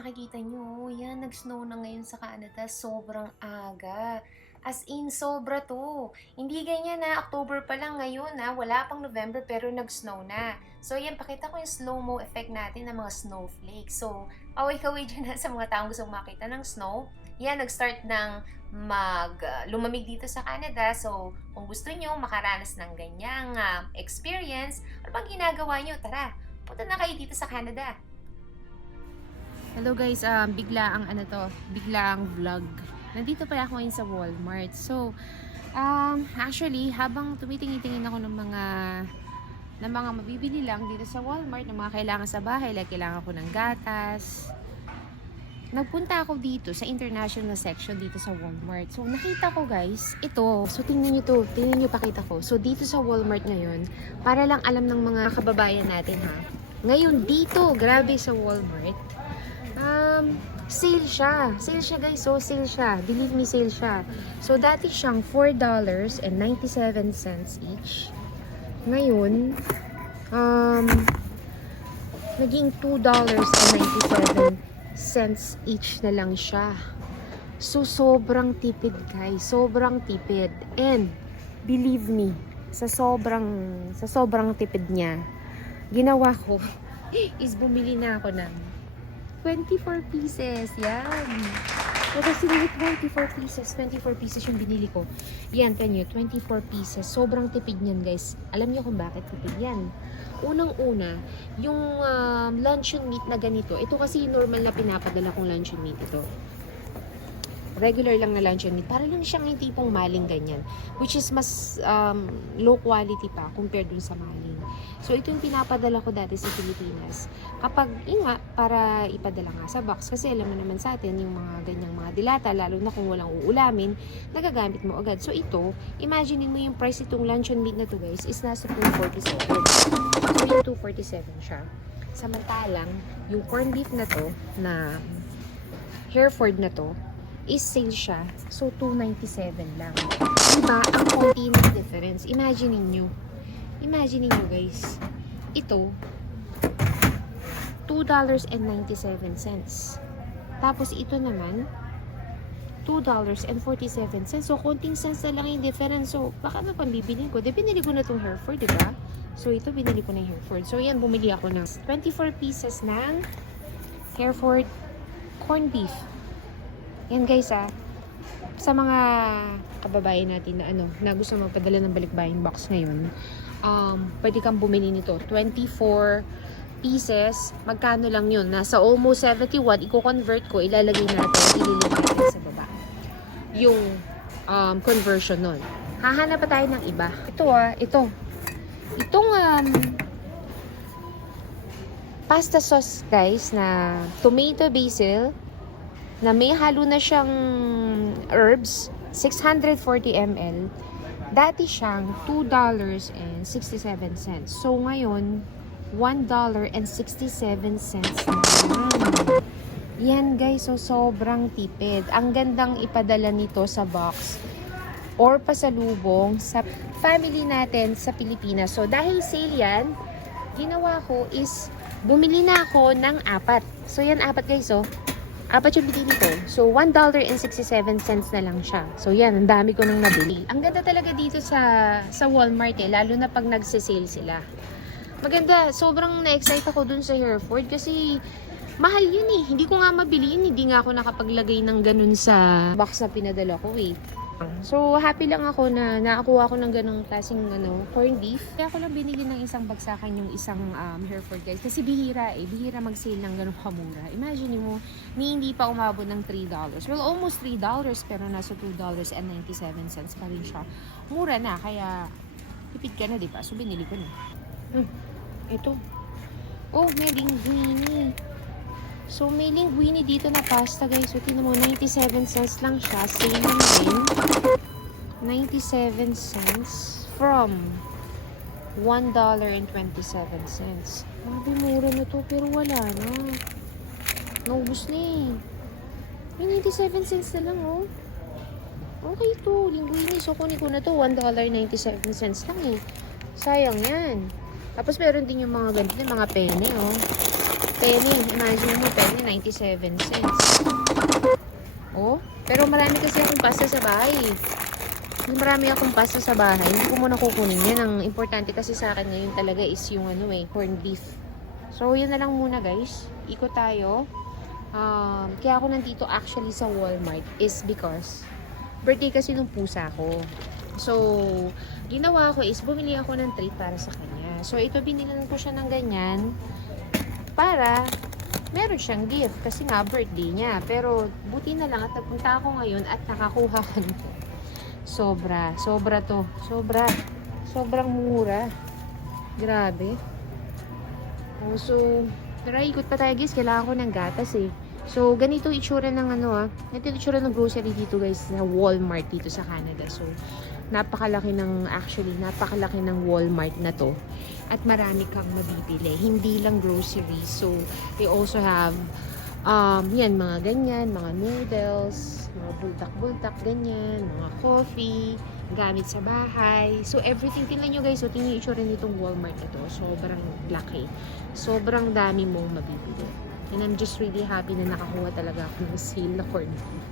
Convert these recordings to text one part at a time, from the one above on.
nakikita nyo, yan, nag-snow na ngayon sa Canada. Sobrang aga. As in, sobra to. Hindi ganyan na, October pa lang ngayon na, wala pang November pero nag-snow na. So yan, pakita ko yung slow-mo effect natin ng mga snowflakes. So, kaway-kaway dyan na sa mga taong gusto makita ng snow. Yan, nag-start ng lumamig dito sa Canada. So, kung gusto nyo makaranas ng ganyang experience, ano bang ginagawa nyo? Tara, punta na kayo dito sa Canada. Hello guys, bigla ang vlog. Nandito pala ako ngayon sa Walmart. So, actually, habang tumitingin-tingin ako ng mga mabibili lang dito sa Walmart, ng mga kailangan sa bahay, like kailangan ko ng gatas. Nagpunta ako dito sa international section dito sa Walmart. So, nakita ko guys, ito. So, tingnan nyo to. Tingnan nyo, pakita ko. So, dito sa Walmart ngayon, para lang alam ng mga kababayan natin ha. Ngayon dito, grabe sa Walmart. Sale siya. Sale siya guys. So, sale siya. Believe me, sale siya. So, dati siyang $4.97 each. Ngayon, naging $2.97 each na lang siya. So, sobrang tipid guys. Sobrang tipid. And, believe me, sa sobrang tipid niya, ginawa ko is bumili na ako ng 24 pieces. Yan. So, kasi 24 pieces yung binili ko. Yan, kanyo, 24 pieces. Sobrang tipid niyan, guys. Alam niyo kung bakit tipid yan? Unang-una, yung luncheon meat na ganito. Ito kasi normal na pinapadala kong luncheon meat ito. Regular lang na luncheon meat. Para lang siyang yung tipong maling ganyan. Which is mas low quality pa compared dun sa maling. So, ito yung pinapadala ko dati sa Pilipinas. Kapag, para ipadala nga sa box. Kasi alam mo naman sa atin, yung mga ganyang mga dilata, lalo na kung walang uulamin, nagagamit mo agad. So, ito, imaginein mo yung price itong luncheon meat na to guys, is nasa $2.47. So, yung $2.47 siya. Samantalang, yung corned beef na to, na Hereford na to, is sale siya. So, $2.97 lang. Diba? Ang konti ng difference. Imagine niyo guys. Ito, $2.97. Tapos, ito naman, $2.47. So, konting cents na lang yung difference. So, baka na pambibili ko. Binili ko na itong Hereford, diba? So, ito, binili ko na yung Hereford. So, yan, bumili ako ng 24 pieces ng Hereford corned beef. Yan guys sa mga kababayan natin na gusto magpadala ng balikbayan box ngayon, pwede kang bumili nito. 24 pieces, magkano lang yun? Nasa almost 71, i-convert ko, ilalagay natin, ililagay natin sa baba. Yung conversion nun. Hahanap pa tayo ng iba. Itong pasta sauce guys na tomato basil, na may halo na siyang herbs, 640 ml. Dati siyang $2.67. So, ngayon, $1.67 naman. Yan guys, so sobrang tipid. Ang gandang ipadala nito sa box or pasalubong sa family natin sa Pilipinas. So, dahil sale yan, ginawa ko is bumili na ako ng 4. So, yan 4 guys, oh. 4 yung binili ko. So, $1.67 na lang siya. So, yan. Ang dami ko nang nabili. Ang ganda talaga dito sa Walmart lalo na pag nagse-sale sila. Maganda. Sobrang na-excite ako dun sa Hereford kasi mahal yun Hindi ko nga mabili yun. Hindi nga ako nakapaglagay ng ganun sa box na pinadala ko So, happy lang ako na nakakuha ko ng ganung klaseng corned beef. Kaya ako lang binili ng isang bagsakan yung isang Hereford guys. Kasi bihira bihira mag-sale ng ganung kamura. Imagine mo, hindi pa umabot ng $3. Well, almost $3 pero nasa $2.97 pa rin siya. Mura na, kaya tipid ka na, diba? So, binili ko na. Ito. Oh, may linguine. So, may linguine dito na pasta guys. So, tinan mo, 97 cents lang siya. Same lang din. 97 cents from $1.27. Grabe, mura na to. Pero wala na. Naubos na May 97 cents na lang, oh. Okay to. Linguine. So, kunin ko na to. $1.97 lang Sayang yan. Tapos, meron din yung mga ganito, yung mga penne, oh. Penny. Imagine mo, penny, 97 cents. Oh, pero marami kasi akong pasta sa bahay. Marami akong pasta sa bahay. Hindi ko muna kukunin yan. Ang importante kasi sa akin ngayon talaga is yung corned beef. So, yun na lang muna guys. Ikot tayo. Kaya ako nandito actually sa Walmart is because birthday kasi nung pusa ko. So, ginawa ko is bumili ako ng treat para sa kanya. So, ito binilan ko siya ng ganyan para meron siyang gift kasi nga birthday niya. Pero buti na lang at nagpunta ako ngayon at nakakuha ko nito. Sobra to. Sobrang mura. Grabe. So, tara ikot pa tayo guys. Kailangan ko ng gatas eh. So, ganito itsura ng ganito itsura ng grocery dito guys sa Walmart dito sa Canada. So, napakalaki ng Walmart na to. At marami kang mabibili. Hindi lang groceries. So, they also have yan, mga ganyan, mga noodles, mga bultak-bultak, ganyan, mga coffee, gamit sa bahay. So, everything. Tingnan nyo guys, so, tingnan yung itsura nitong Walmart na to. Sobrang laki. Sobrang dami mong mabibili. And I'm just really happy na nakakuha talaga ako ng sale na corn beef.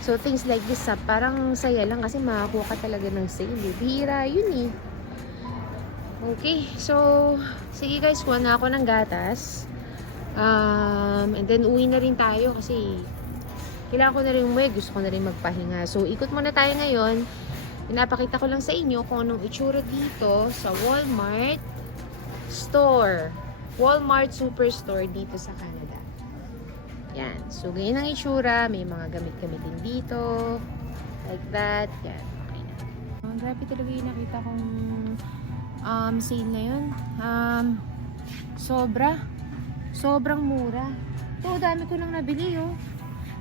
So, things like this, parang saya lang kasi makakuha ka talaga ng sale. Bihira yun eh. Okay, so, sige guys, kuha na ako ng gatas. And then, uwi na rin tayo kasi kailangan ko na rin umuwi. Gusto ko na rin magpahinga. So, ikot muna tayo ngayon. Pinapakita ko lang sa inyo kung anong itsura dito sa Walmart store. Walmart Superstore dito sa Canada. Yan. So, ganyan ang itsura. May mga gamit-gamit din dito. Like that. Yan. Okay na. Grabe talaga yung nakita kong sale na yun. Sobrang mura. Ito, dami ko nang nabili, oh.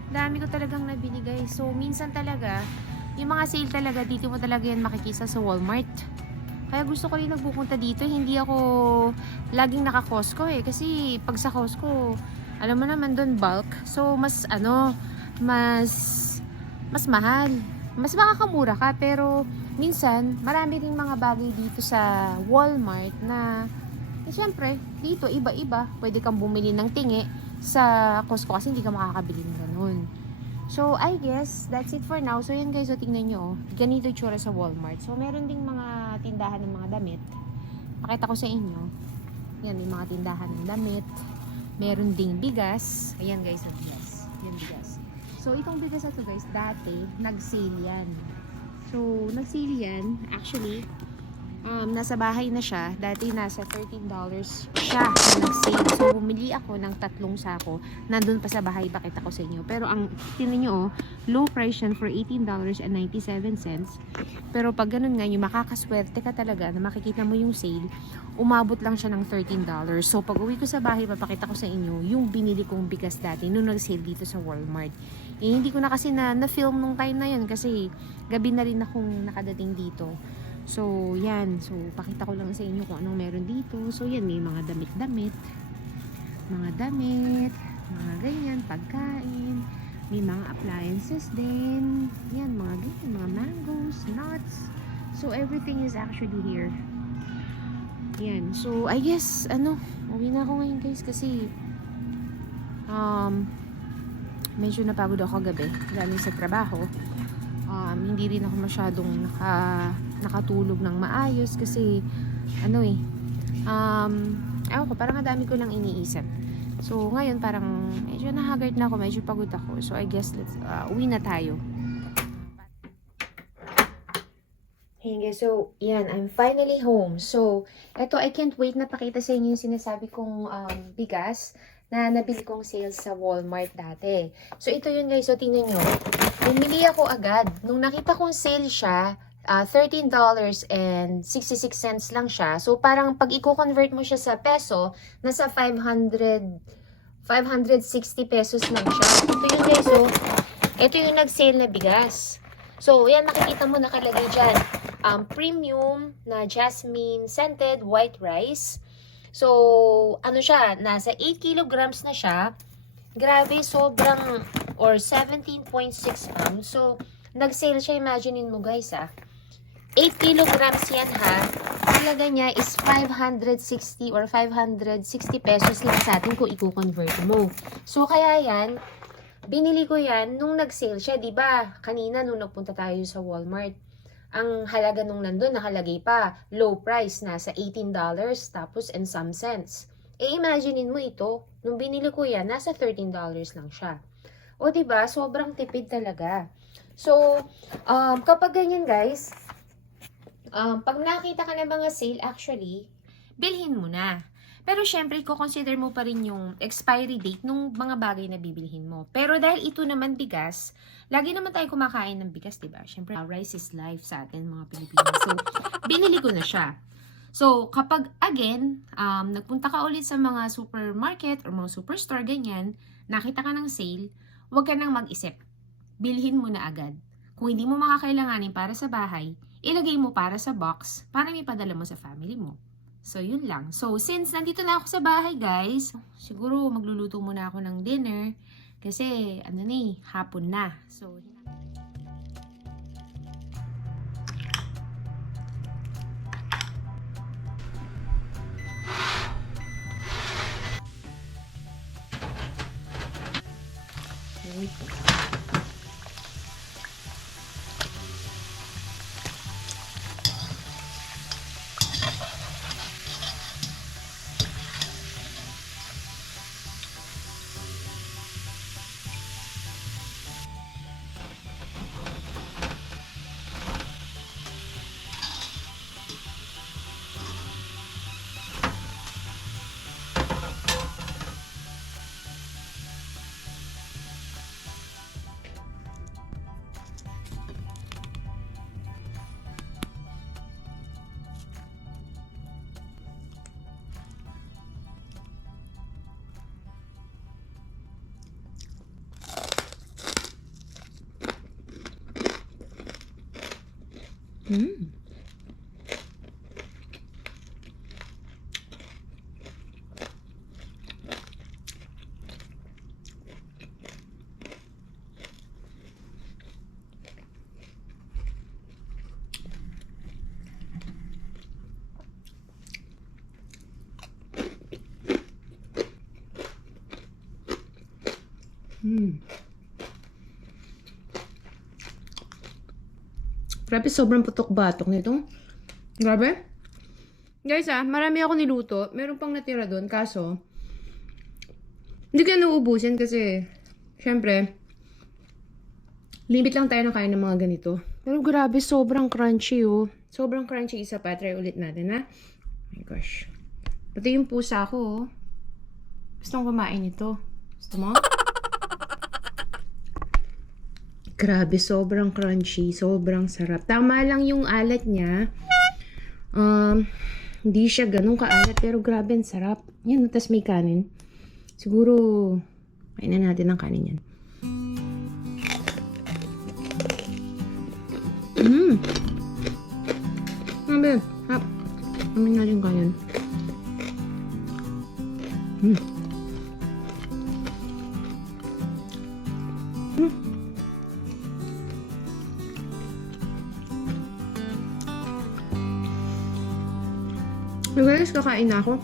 Dami ko talagang nabili, guys. So, minsan talaga, yung mga sale talaga, dito mo talaga yan makikisa sa Walmart. Kaya gusto ko rin nagpupunta dito. Hindi ako laging naka-Costco eh. Kasi pag sa Costco, alam mo naman doon bulk. So, mas mahal. Mas makakamura ka. Pero, minsan, marami ring mga bagay dito sa Walmart na, syempre, dito, iba-iba. Pwede kang bumili ng tingi sa Costco kasi hindi ka makakabili ng ganun. So, I guess, that's it for now. So, yun guys, so tingnan nyo, ganito yung tsura sa Walmart. So, meron ding mga tindahan ng mga damit. Pakita ko sa inyo. Yan, may mga tindahan ng damit. Meron ding bigas. Ayan guys, ang bigas. Yan, bigas. So, itong bigas na to guys, dati, nag-sale yan. So, nag-sale yan. Actually, nasa bahay na siya. Dati nasa $13 siya na nag-sale. So, bumili ako ng 3 sako. Nandun pa sa bahay, pakita ko sa inyo. Pero ang, tinan nyo, low price yan for $18.97. Pero pag ganun nga, yung makakaswerte ka talaga na makikita mo yung sale, umabot lang siya ng $13. So, pag uwi ko sa bahay, papakita ko sa inyo yung binili kong bigas dati nung nag-sale dito sa Walmart. Eh, hindi ko na kasi na-film nung time na yun kasi gabi na rin akong nakadating dito. So, yan. So, pakita ko lang sa inyo kung anong meron dito. So, yan. May mga damit-damit. Mga damit. Mga ganyan. Pagkain. May mga appliances din. Yan. Mga ganyan. Mga mangoes. Nuts. So, everything is actually here. Yan. So, I guess, uwi na ako ngayon guys kasi medyo napagod ako gabi. Galing sa trabaho. Hindi rin ako masyadong nakatulog ng maayos kasi ewan ko, parang ang dami ko lang iniisip. So ngayon parang medyo nahagard na ako, medyo pagod ako. So I guess let's uwi na tayo. Hey guys, so yan, I'm finally home. So eto, I can't wait na pakita sa inyo yung sinasabi kong bigas na nabili kong sales sa Walmart dati. So ito yun guys, so tingnan nyo. Bumili ako agad. Nung nakita kong sale siya, $13.66 lang siya. So, parang pag i-convert mo siya sa peso, nasa 560 pesos lang siya. Ito yun guys, so, ito yung nag-sale na bigas. So, yan, nakikita mo nakalagay dyan. Premium na jasmine scented white rice. So, siya, nasa 8 kilograms na siya. Grabe, sobrang, or 17.6 pounds. So, nag-sale siya, imaginein mo guys 8 kilograms yan ha. halaga niya is 560 or 560 pesos lang sa atin kung i-convert mo. So, kaya yan, binili ko yan nung nag-sale siya, di ba? Kanina nung nagpunta tayo sa Walmart, ang halaga nung nandun, nakalagay pa, low price, nasa $18 tapos and some cents. Imaginein mo ito, nung binili ko yan, nasa $13 lang siya. O, di ba? Sobrang tipid talaga. So, kapag ganyan guys, pag nakita ka ng mga sale, actually, bilhin mo na. Pero syempre, consider mo pa rin yung expiry date ng mga bagay na bibilhin mo. Pero dahil ito naman bigas, lagi naman tayo kumakain ng bigas, diba? Syempre, rice is life sa atin mga Pilipino. So, binili ko na siya. So, kapag again, nagpunta ka ulit sa mga supermarket or mga superstore, ganyan, nakita ka ng sale, huwag ka nang mag-isip. Bilhin mo na agad. Kung hindi mo makakailanganin para sa bahay, ilagay mo para sa box para may padala mo sa family mo. So, yun lang. So, since nandito na ako sa bahay, guys, siguro magluluto muna ako ng dinner kasi, hapon na. So, Grabe, sobrang putok-batok nito. Grabe. Guys marami ako niluto. Meron pang natira doon. Kaso, hindi ko nauubusin kasi, syempre, limit lang tayo ng kain ng mga ganito. Pero grabe, sobrang crunchy oh. Sobrang crunchy. Isa pa, try ulit natin ha. Oh my gosh. Pati yung pusa ko oh. Gustong kumain ito. Gusto mo? Grabe, sobrang crunchy, sobrang sarap. Tama lang yung alat niya. Hindi siya ganun kaalat, pero grabe, ang sarap. Yan, tas may kanin. Siguro, kain na natin ang kanin yan. Grabe, hap. Amin natin kanin. So guys, kakain na ako.